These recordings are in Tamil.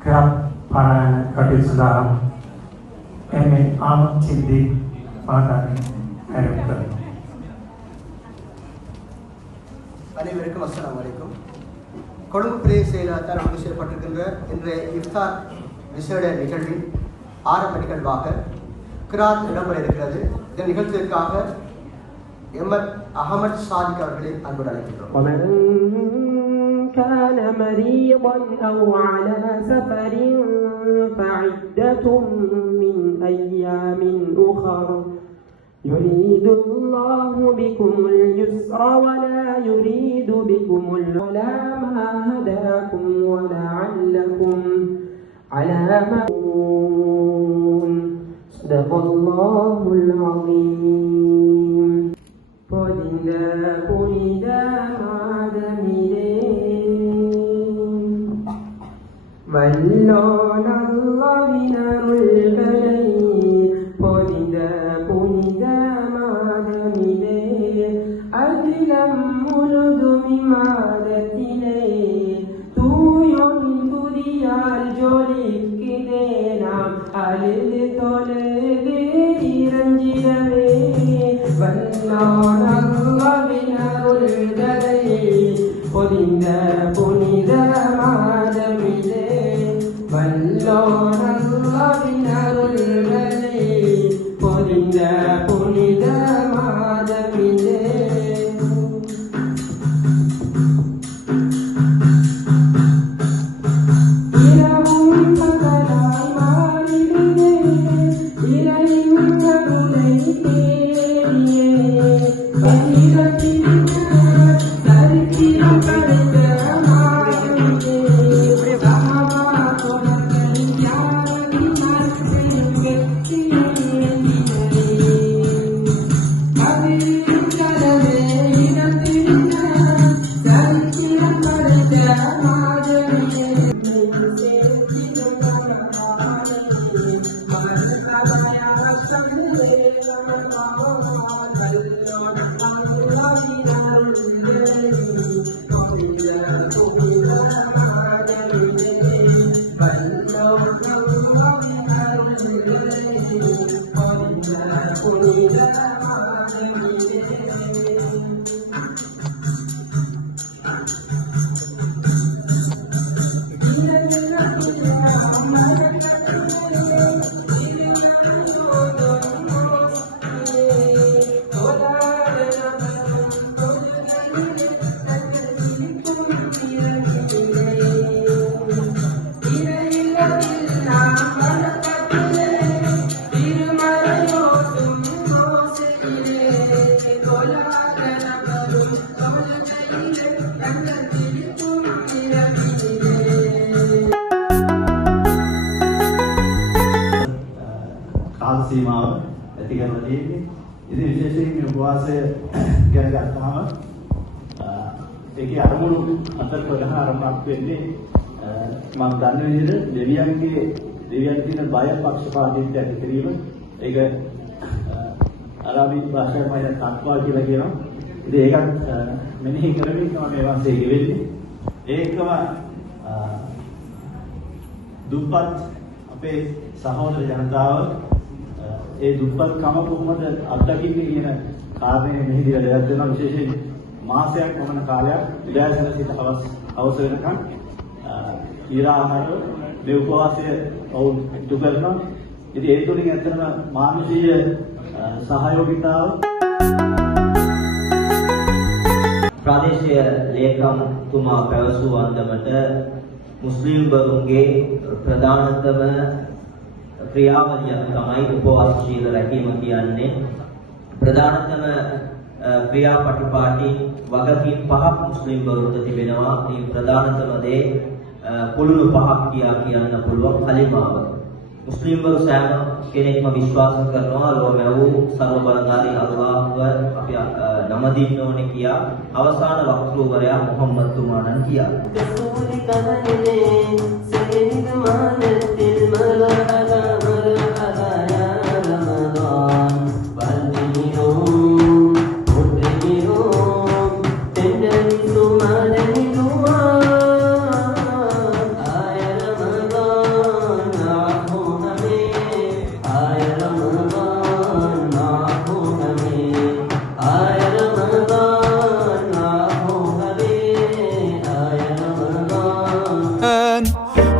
Kerap para kadis sedang emen amat cinti pada director. அனைவருக்கும் அஸ்ஸலாமு அலைக்கும். கொழும்பு பிரதேச செயலாளர் அனுமதி செய்யப்பட்டிருக்கின்ற இன்றைய இஃப்தார் விசேட நிகழ்வின் ஆரம்ப நிகழ்வாக கிராத் இடம்பெற இருக்கிறது. இந்த நிகழ்ச்சிற்காக எம்எட் அகமது சாதிக் அவர்களை அன்புடன் அழைக்கின்றோம். كان مريضا أو على سفر فعدة من أيام أخر يريد الله بكم اليسر ولا يريد بكم ولا ما هداكم ولعلكم على ما صدق الله العظيم. വല്ലോനല്ലവിനരുൾകളെ പൊലിത പുനിത മാതമിലെ അഖിലം മുഴുതുമിമാതത്തിലെ തൂയൊളി തുതിയാൽ ജോലിക്കിതേ നാം അലിൽ തൊലകെ ഇറഞ്ചിടവേ വല്ലോനല്ലവിനരുൾകളെ പൊലിത പുനിത മാതമിലെ വല്ലോനല്ലവിനരുൾകളെ പൊലിത പുനിത മാതമിലെ ഇരവും പകലായി മാറിയില്ലേ ഇരയും കരുണை തേടിയേ വനിതത്തിൻ சரித்திரம் படைத்த மாதமிலே சமவாசோதரின் யாரின் மனசையும் வெற்றியிலே கவியின் கலவே இனத்தின் சரித்திரம் படைத்த மாதமிலே කාල සීමාව ඇති කරලා තියෙන්නේ. ඉතින් විශේෂයෙන් මේ උපවාසය ගැන ගත්තාම ඒකේ අරමුණු අතර ප්‍රධාන අරමුණක් වෙන්නේ මම දන්න විදිහට දෙවියන් කියන බය පක්ෂපාතීත්වය ඇති කිරීම. ඒක අරාබි භාෂාවෙන් මම තක්වා කියලා කියනවා. ඉතින් ඒකත් මෙනෙහි කරමින් තමයි මේ වන්සේ ගෙවෙන්නේ. ඒකම දුප්පත් අපේ සහෝදර ජනතාව ඒ දුප්පත්කම කොහොමද අත්දකින්නේ කියන කාරණේ මෙහිදී වැදගත් වෙනවා. විශේෂයෙන් මාසයක් වමන කාලයක් උදෑසන සිට හවස වෙනකන් ඊරාහාර මේ උපවාසය වුන් ඉටු කරනවා. ඉතින් ඒ තුලින් ඇත්තටම මානසික සහයෝගිතාව ප්‍රාදේශීය ලේකම්තුමා පැවසූ අන්දමට මුස්ලිම් වරුන්ගේ ප්‍රධානතම ක්‍රියාවලියක් තමයි උපවාස ශීල රැකීම කියන්නේ. ප්‍රධානතම ක්‍රියාපටිපාටි වගකීම් පහක් මුස්ලිම් වරුන්ට තිබෙනවා. මේ ප්‍රධානතම දේ කුළුණු පහක් කියන්න පුළුවන් කලිමාව. මුස්ලිම් වරු සෑම කෙනෙක්ම විශ්වාස කරනවා ලෝමැවූ සර්ව බලධාරී අල්ලාහ්ව අපි නම දින්න ඕනේ කියා අවසාන වක්තෘවරයා මුහම්මද් තුමාණන් කියා.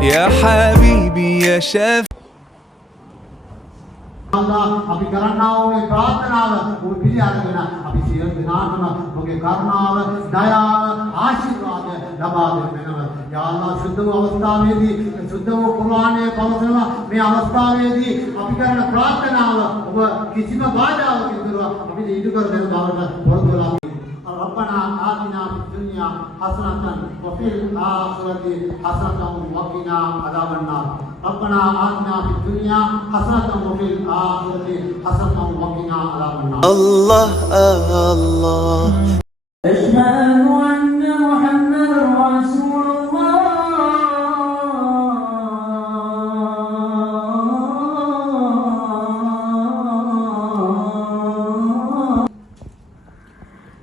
يا حبيبي يا شافي අපි කරන්නා වූ මේ ප්‍රාර්ථනාව ඔබ පිළි අරගෙන අපි සියලු දෙනාටම ඔබගේ කරුණාව, දයාව, ආශිර්වාද ලබා දෙන්න වෙනවා. යා අල්ලාහ් සුද්ධ වූ අවස්ථාවේදී සුද්ධ වූ කුර්ආනයේ පවසනවා මේ අවස්ථාවේදී අපි කරන ප්‍රාර්ථනාව ඔබ කිසිම බාධාවකින් තොරව අපි ඉදිරි කර දෙන බවට පොරොන්දු වෙලා ربنا آتنا في الدنيا حسنة وفي الآخرة حسنة وقنا عذاب النار ربنا آتنا في الدنيا حسنة وفي الآخرة حسنة وقنا عذاب النار الله الله أشهد أن محمد رسول الله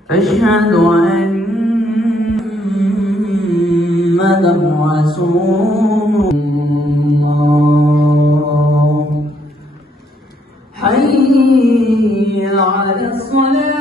أشهد أن محمدا رسول الله حي على الصلاة